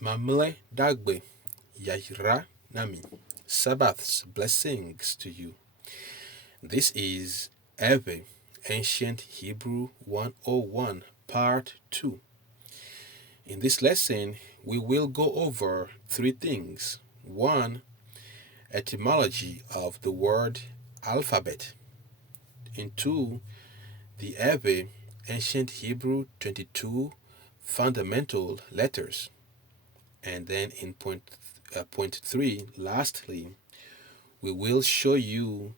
Mamle Dagbe Yajra Nami. Sabbath's blessings to you. This is Eve, Ancient Hebrew 101, Part 2. In this lesson, we will go over three things. One, etymology of the word alphabet. In two, the Eve, Ancient Hebrew 22 fundamental letters. And then in point three, lastly, we will show you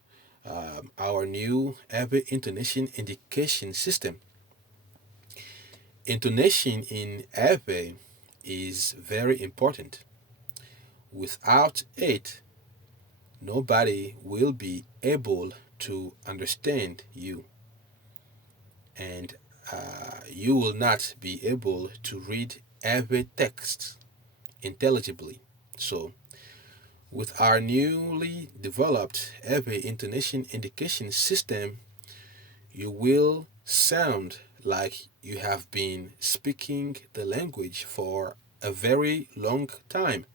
our new Eve intonation indication system. Intonation in Eve is very important. Without it, nobody will be able to understand you, and you will not be able to read every text intelligibly. So, with our newly developed every intonation indication system, you will sound like you have been speaking the language for a very long time.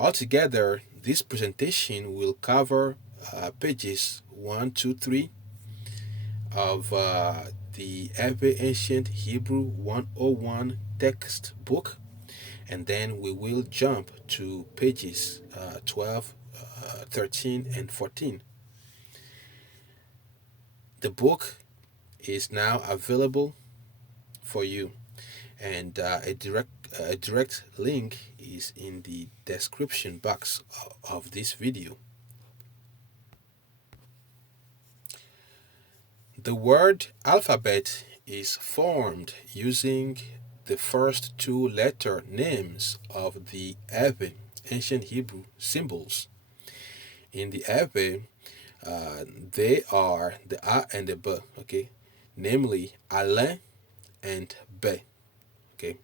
Altogether, this presentation will cover pages 1, 2, 3 of the Every Ancient Hebrew 101 textbook, and then we will jump to pages 12, 13, and 14. The book is now available for you, and a direct link is in the description box of this video. The word alphabet is formed using the first two letter names of the Eve, ancient Hebrew symbols. In the Eve, they are the A and the B, okay? Namely, Alain and B, okay?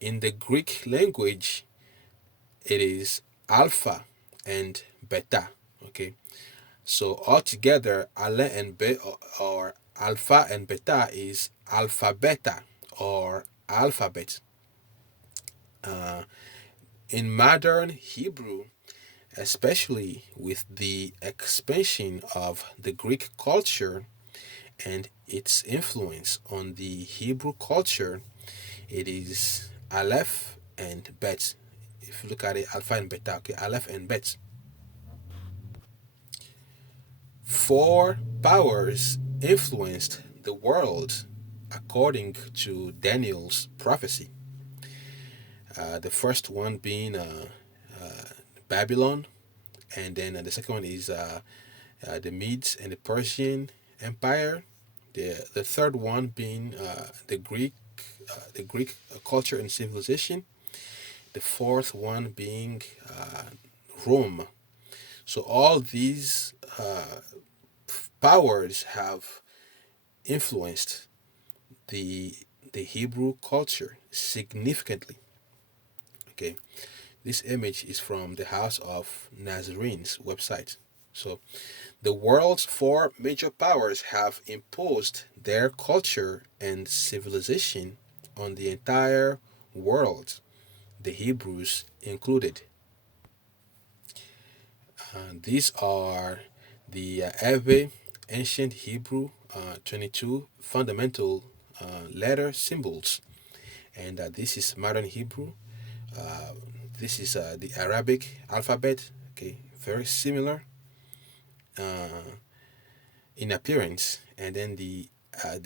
In the Greek language, it is Alpha and Beta, okay? So altogether, Alain and B or Alpha and Beta is Alpha Beta or alphabet. Uh, in modern Hebrew, especially with the expansion of the Greek culture and its influence on the Hebrew culture, it is Aleph and Bet. If you look at it, Alpha and Beta, okay, Aleph and Bet. Four powers influenced the world according to Daniel's prophecy. The first one being Babylon, and then the second one is the Medes and the Persian Empire. The third one being the Greek culture and civilization. The fourth one being Rome. So all these powers have influenced the the Hebrew culture significantly. Okay, this image is from the House of Nazarene's website. So the world's four major powers have imposed their culture and civilization on the entire world, the Hebrews included. These are the Eve ancient Hebrew 22 fundamental letter symbols, and this is modern Hebrew. Uh, this is the Arabic alphabet. Okay, very similar in appearance, and then the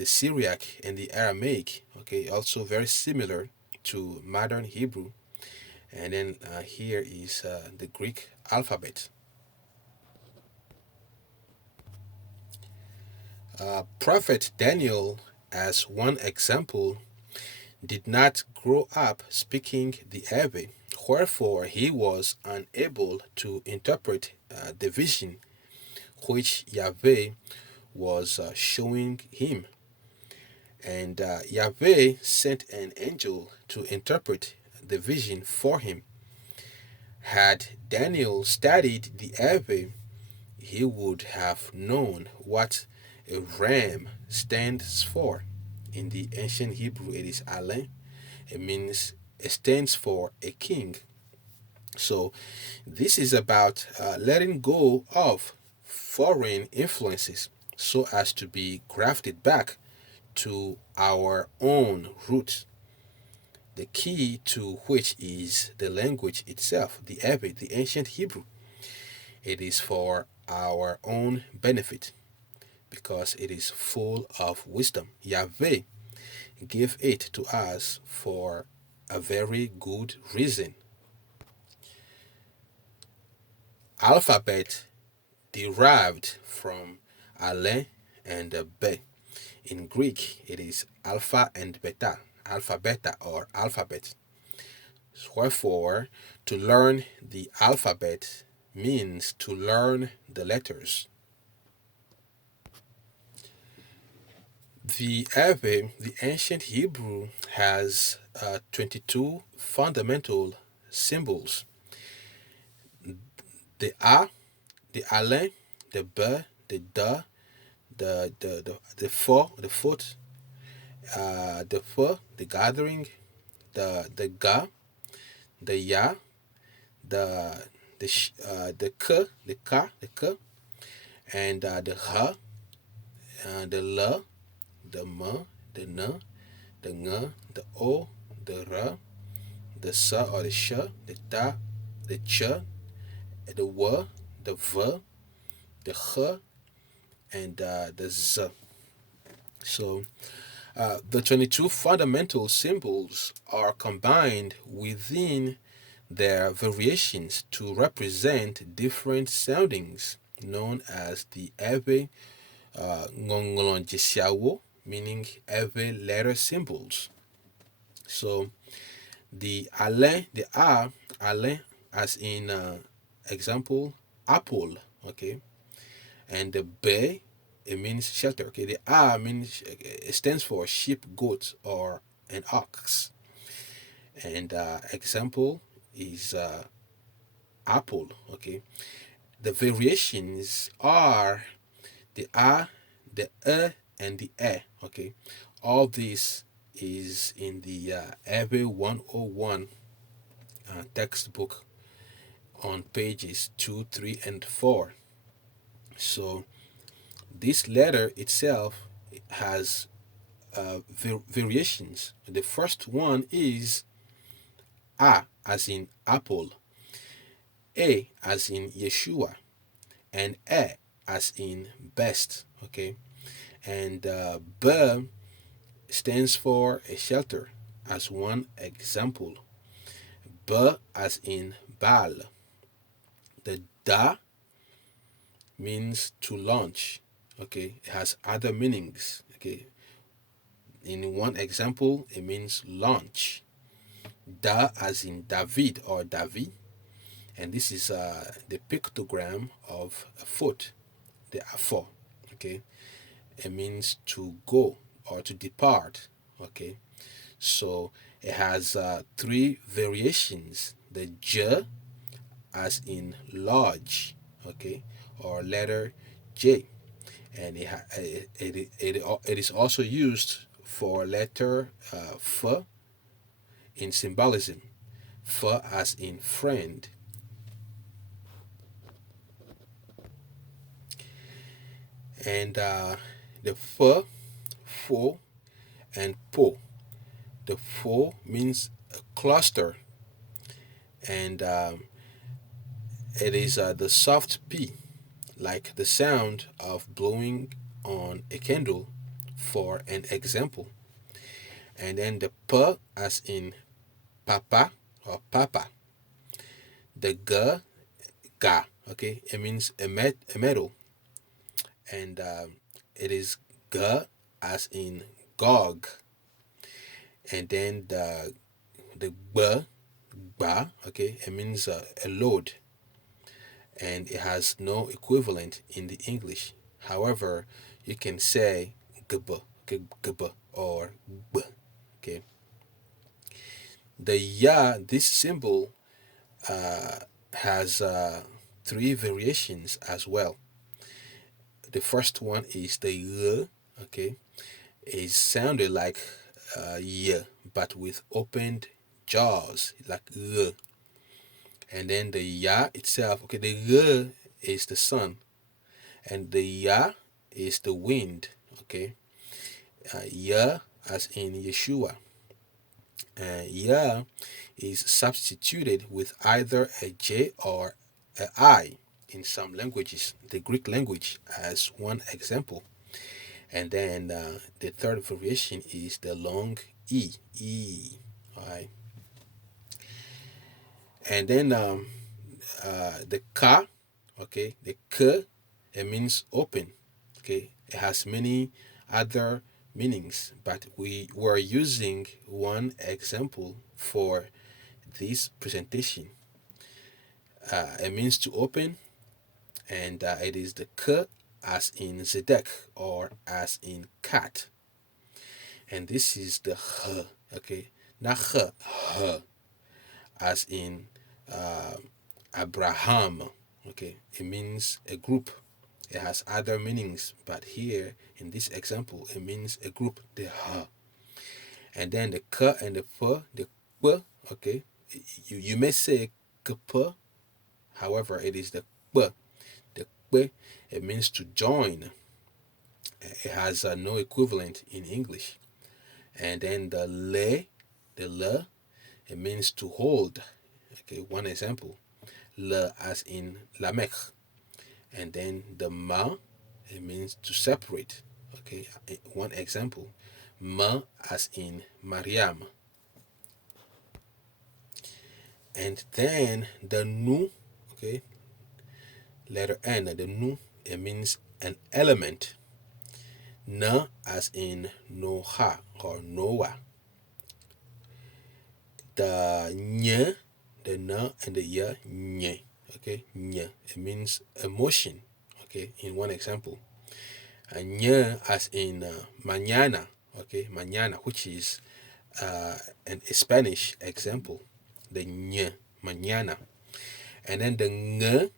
Syriac and the Aramaic. Okay, also very similar to modern Hebrew, and then here is the Greek alphabet. Prophet Daniel, as one example, did not grow up speaking the Eve, wherefore he was unable to interpret the vision which Yahweh was showing him. And Yahweh sent an angel to interpret the vision for him. Had Daniel studied the Eve, he would have known what a ram stands for. In the ancient Hebrew, it is Alain. It means stands for a king. So this is about letting go of foreign influences so as to be grafted back to our own roots, the key to which is the language itself, the Arabic, the ancient Hebrew. It is for our own benefit because it is full of wisdom. Yahweh gave it to us for a very good reason. Alphabet derived from ale and be. In Greek, it is alpha and beta, alpha beta or alphabet. Wherefore, to learn the alphabet means to learn the letters. The Arabic, the ancient Hebrew, has 22 fundamental symbols. The A, the Ale, the B, the Da, the Fo, the foot, the F, the gathering, the Ga, the Ya, the K, the Ka, the K, and the Ha, the L, the M, the N, the Ng, the O, the R, the S or the Sh, the Ta, the Ch, the W, the V, the H, and the Z. So the 22 fundamental symbols are combined within their variations to represent different soundings known as the Eve Ngongolonjesiawo, meaning Eve letter symbols. So the Ale, the A, Ale, as in example, apple, okay, and the B, it means shelter, okay. The A means it stands for sheep, goat, or an ox, and example is apple, okay. The variations are the A, the and the E, okay. All this is in the Ave 101 textbook on pages 2, 3, and 4. So this letter itself has variations. The first one is A as in apple, A as in Yeshua, and E as in best. Okay, and B stands for a shelter as one example. B as in Baal. The Da means to launch. Okay, it has other meanings. Okay, in one example, it means launch. Da as in David or Davi, and this is the pictogram of a foot, the afo. Okay, it means to go or to depart. Okay, so it has three variations. The J as in large, okay, or letter J, and it is also used for letter F in symbolism. F as in friend. And the F, fo, and po. The fo means a cluster, and it is the soft P, like the sound of blowing on a candle, for an example. And then the P as in papa or papa. The G, ga, okay, it means a metal, and it is G as in Gog. And then the B, ba, okay, it means a load, and it has no equivalent in the English. However, you can say gb, okay, gb or b, okay. The ya, this symbol has three variations as well. The first one is the y, okay. It sounded like y, but with opened jaws, like and then the ya itself. Okay, the is the sun, and the ya is the wind. Okay, ya as in Yeshua. Ya is substituted with either a J or a I in some languages, the Greek language as one example. And then the third variation is the long E. All right. And then the ka, okay, the k, it means open. Okay, it has many other meanings, but we were using one example for this presentation. It means to open, and it is the k as in zedek or as in cat, and this is the h. Okay, not h as in uh, Abraham. Okay, it means a group. It has other meanings, but here in this example, it means a group. The h, and then the k and the p, the p. Okay, you may say kp, however, it is the p. The p, it means to join. It has no equivalent in English. And then the le, it means to hold. Okay, one example, le as in Lamech. And then the ma, it means to separate. Okay, one example, ma as in Mariam. And then the nu, okay, letter N, the nu, it means an element. Na as in Noha or Noah. The ny, the na and the ya, nye. Okay, nye. It means emotion. Okay, in one example. And nye as in mañana. Okay, mañana, which is a Spanish example. The nye, mañana. And then the ng,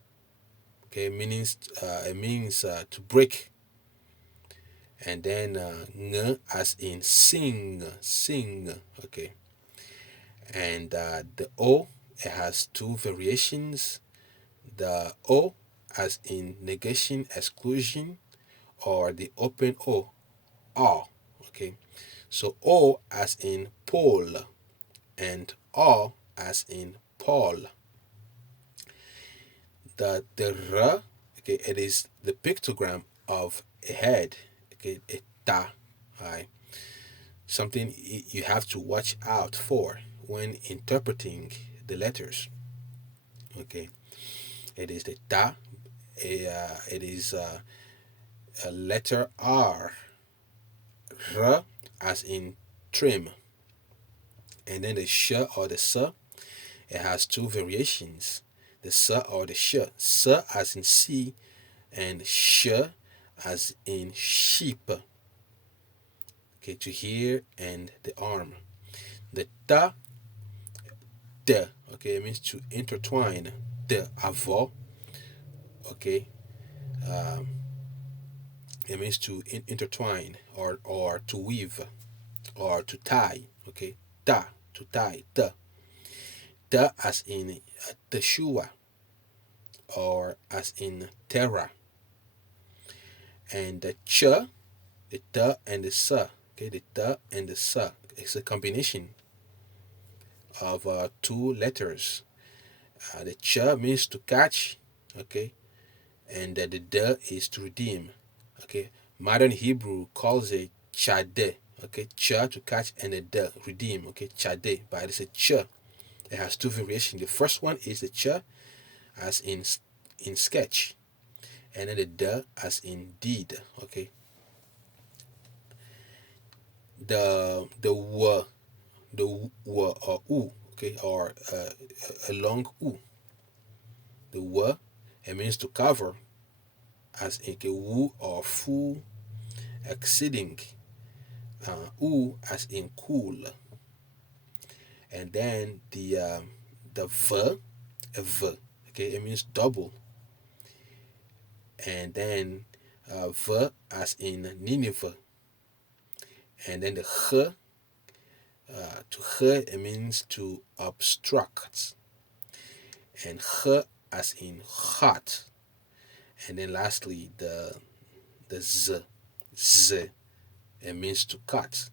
okay, it means to break. And then ng as in sing, sing. Okay. And the o, it has two variations. The o as in negation, exclusion, or the open o, all. Okay, so o as in Paul and all as in Paul. The r, okay, it is the pictogram of a head. Okay, a ta. Right, something you have to watch out for when interpreting the letters. Okay, it is the ta. It is a letter R. R as in trim. And then the sh or the s, it has two variations. The s or the sh. S as in sea and sh as in sheep. Okay, to hear and the arm. The ta, de, okay, it means to intertwine. De avo, okay, it means to intertwine or to weave or to tie. Okay, ta, to tie. Ta as in Teshua or as in Terra. And the ch, the ta and the sa. Okay, the ta and the sa. It's a combination of two letters. The ch means to catch. Okay, and the da is to redeem. Okay, modern Hebrew calls it chade. Okay, cha to catch and the da redeem. Okay, chade, but it's a ch. It has two variations. The first one is the ch as in sketch, and then the da as in deed. Okay, the w, or u, okay, or a long u. The w, it means to cover, as in a wu or fu, exceeding. U as in cool. And then the v, a v, okay, it means double. And then v as in Nineveh. And then the h, To he, it means to obstruct, and he as in hot, and then lastly the z, it means to cut.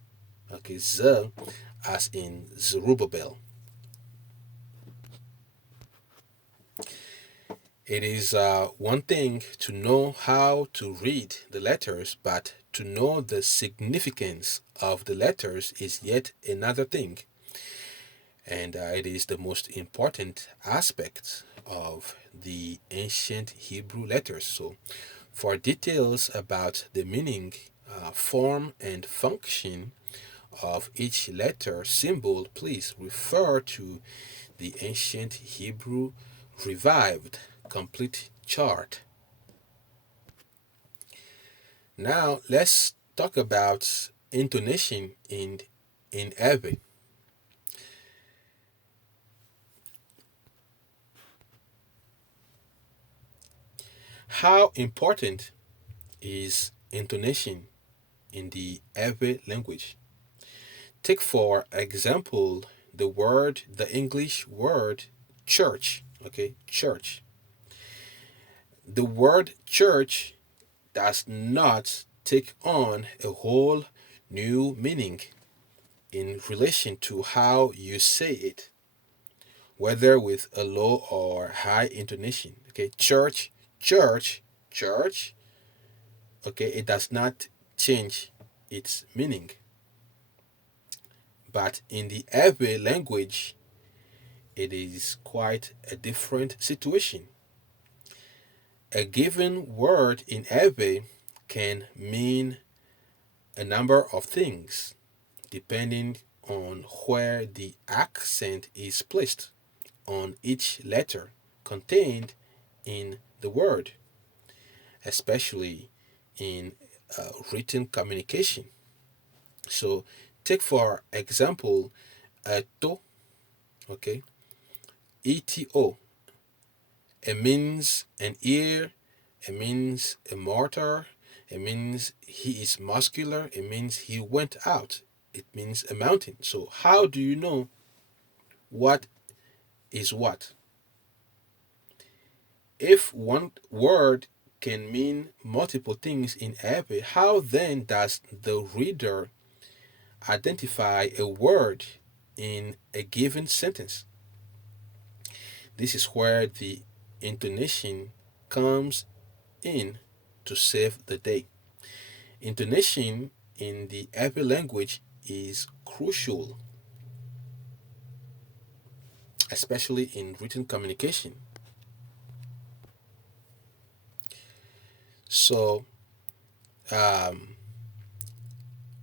Okay, z as in Zerubbabel. It is one thing to know how to read the letters, but to know the significance of the letters is yet another thing. And it is the most important aspect of the ancient Hebrew letters. So, for details about the meaning, form, and function of each letter symbol, please refer to the ancient Hebrew revived complete chart. Now let's talk about intonation in Arabic. How important is intonation in the Arabic language? Take for example the English word church. Okay, church. The word church does not take on a whole new meaning in relation to how you say it, whether with a low or high intonation. Okay, church, church, church. Okay, it does not change its meaning. But in the Ewe language, it is quite a different situation. A given word in Ewe can mean a number of things depending on where the accent is placed on each letter contained in the word, especially in written communication. So, take for example a to, okay, eto. It means an ear, it means a mortar, it means he is muscular, it means he went out, it means a mountain. So, how do you know what is what? If one word can mean multiple things in Arabic, how then does the reader identify a word in a given sentence? This is where the intonation comes in to save the day. Intonation in the Arabic language is crucial, especially in written communication. So, um,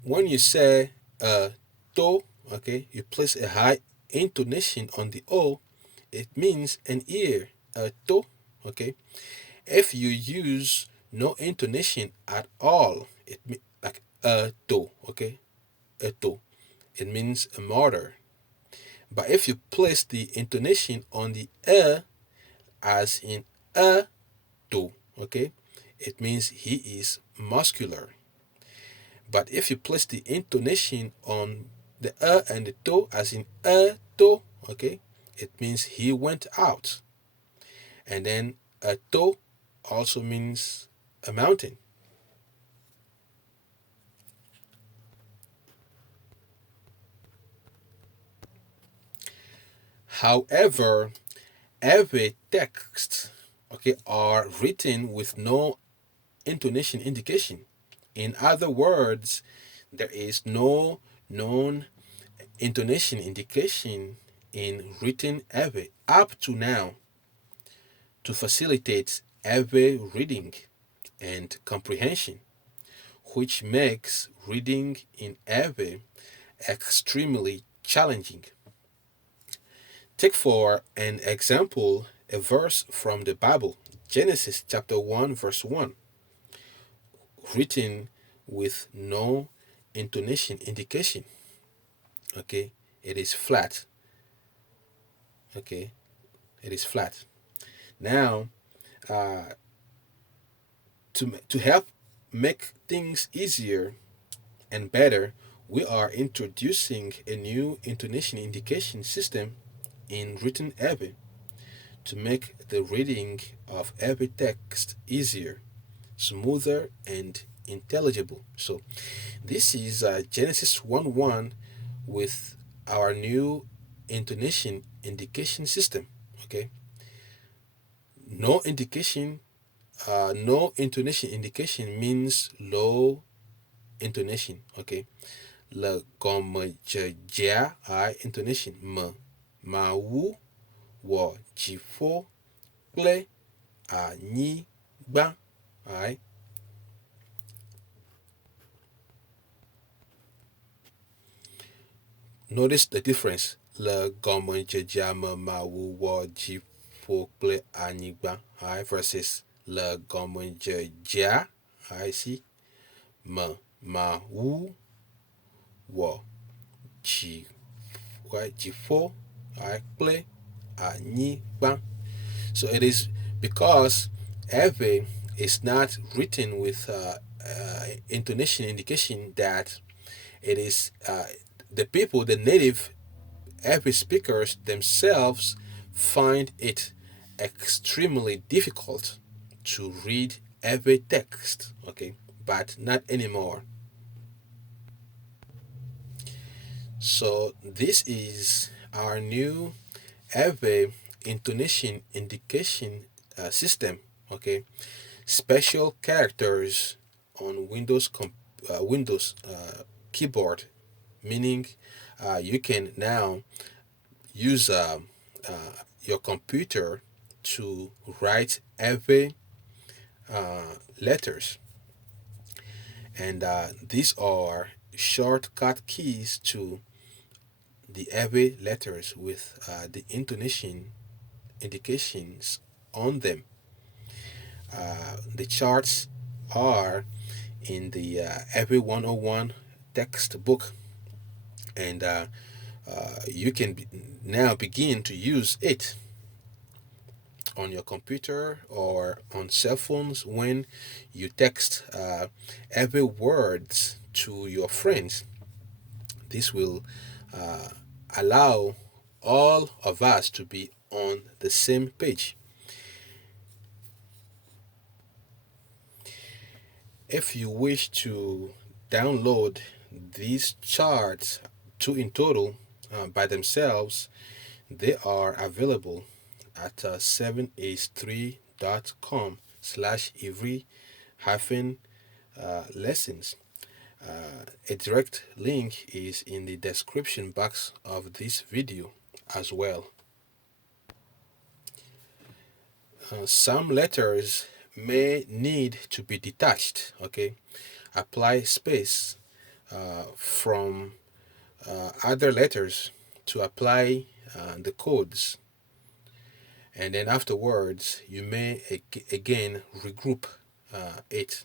when you say to, okay, you place a high intonation on the O, it means an ear, to, okay. If you use no intonation at all, it like to, okay, to, it means a mortar. But if you place the intonation on the as in to, okay, it means he is muscular. But if you place the intonation on the and the to as in to, okay, it means he went out. And then a to also means a mountain. However, every text, okay, are written with no intonation indication. In other words, there is no known intonation indication in written Ewe up to now to facilitate Ewe reading and comprehension, which makes reading in Ewe extremely challenging. Take for an example a verse from the Bible, Genesis chapter 1, verse 1, written with no intonation indication. Okay, it is flat. Okay, it is flat. Now, uh, to help make things easier and better, we are introducing a new intonation indication system in written Evi to make the reading of every text easier, smoother, and intelligible. So, this is Genesis 1 1 with our new intonation indication system. Okay, no indication, no intonation indication means low intonation. Okay, le gomme ja I intonation ma wu wo jifo ple a ni gba. Alright, notice the difference. Le gomme ja ma wu wo jifo ple a ni gba. Alright, versus le gomme ja. I see ma wu wo ji jifo ple a ni gba. So it is because Eve is not written with intonation indication that it is the people, the native Eve speakers themselves find it extremely difficult to read every text, okay, but not anymore. So this is our new Eve intonation indication system, okay. Special characters on Windows keyboard, meaning you can now use your computer to write every letters, and these are shortcut keys to the every letters with the intonation indications on them. The charts are in the every 101 textbook, and you can now begin to use it on your computer or on cell phones when you text every words to your friends. This will uh, allow all of us to be on the same page. If you wish to download these charts, two in total, by themselves, they are available at 7h3.com slash every hyphen lessons. A direct link is in the description box of this video as well. Some letters may need to be detached, okay. Apply space from other letters to apply the codes, and then afterwards you may again regroup it.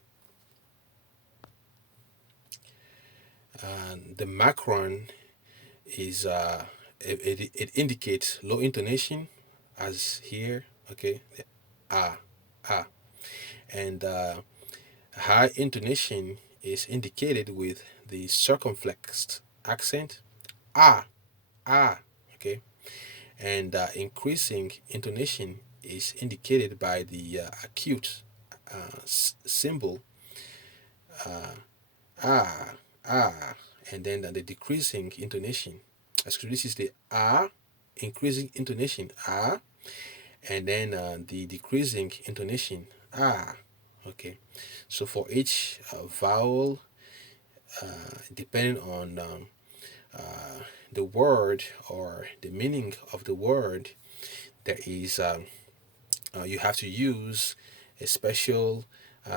The macron is it indicates low intonation as here, okay, ah ah, and high intonation is indicated with the circumflexed accent ah ah, okay, and increasing intonation is indicated by the acute symbol ah ah, and then the decreasing intonation. Excuse, this is the ah, increasing intonation ah, and then the decreasing intonation ah. Okay, so for each vowel, depending on the word or the meaning of the word, there is you have to use a special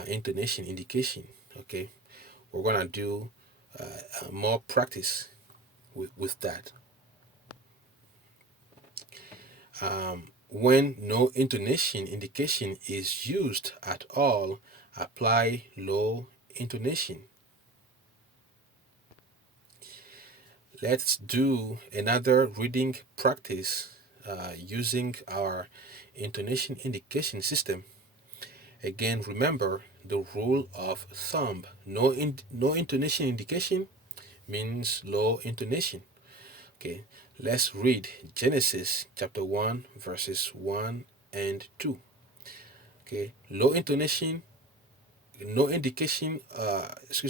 intonation indication. Okay, we're gonna do more practice with that. When no intonation indication is used at all, apply low intonation. Let's do another reading practice using our intonation indication system. Again, remember the rule of thumb. No intonation indication means low intonation. Okay, let's read Genesis chapter 1, verses 1 and 2. Okay, low intonation, no indication,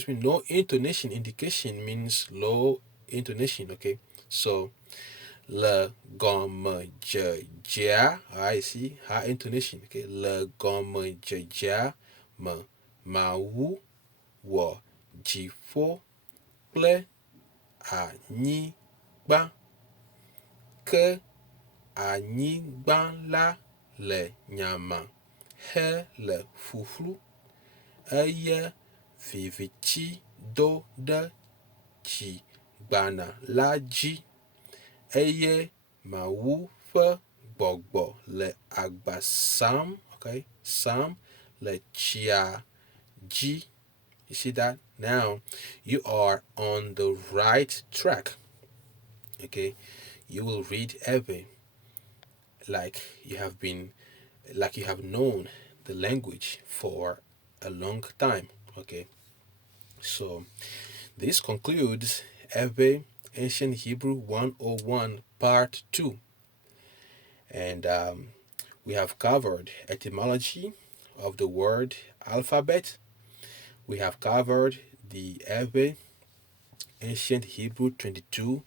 no intonation indication means low intonation. Okay, so le gomme ja, I see high intonation. Okay, le gomme ja me ma wu wo jifo ple a nyi gba ke anyigba la le nyama he le fuflu eye vivitsi do ɖe dzi gbana la dzi eye Mawu ƒe gbɔgbɔ le agbasam, okay, sam le tsia dzi. You see that? Now you are on the right track. Okay, you will read every like you have been like you have known the language for a long time. Okay, so this concludes every Ancient Hebrew 101 Part 2. And we have covered etymology of the word alphabet. We have covered the every Ancient Hebrew 22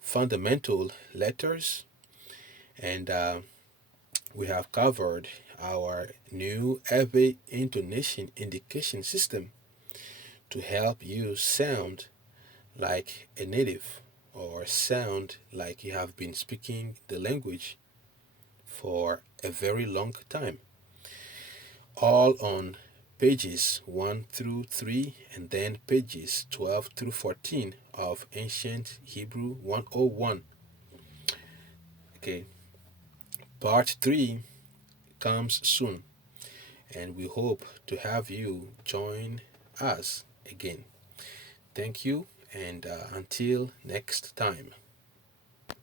fundamental letters. And we have covered our new every intonation indication system to help you sound like a native or sound like you have been speaking the language for a very long time. All on pages 1 through 3 and then pages 12 through 14 of Ancient Hebrew 101. Okay, part 3 comes soon, and we hope to have you join us again. Thank you, and until next time.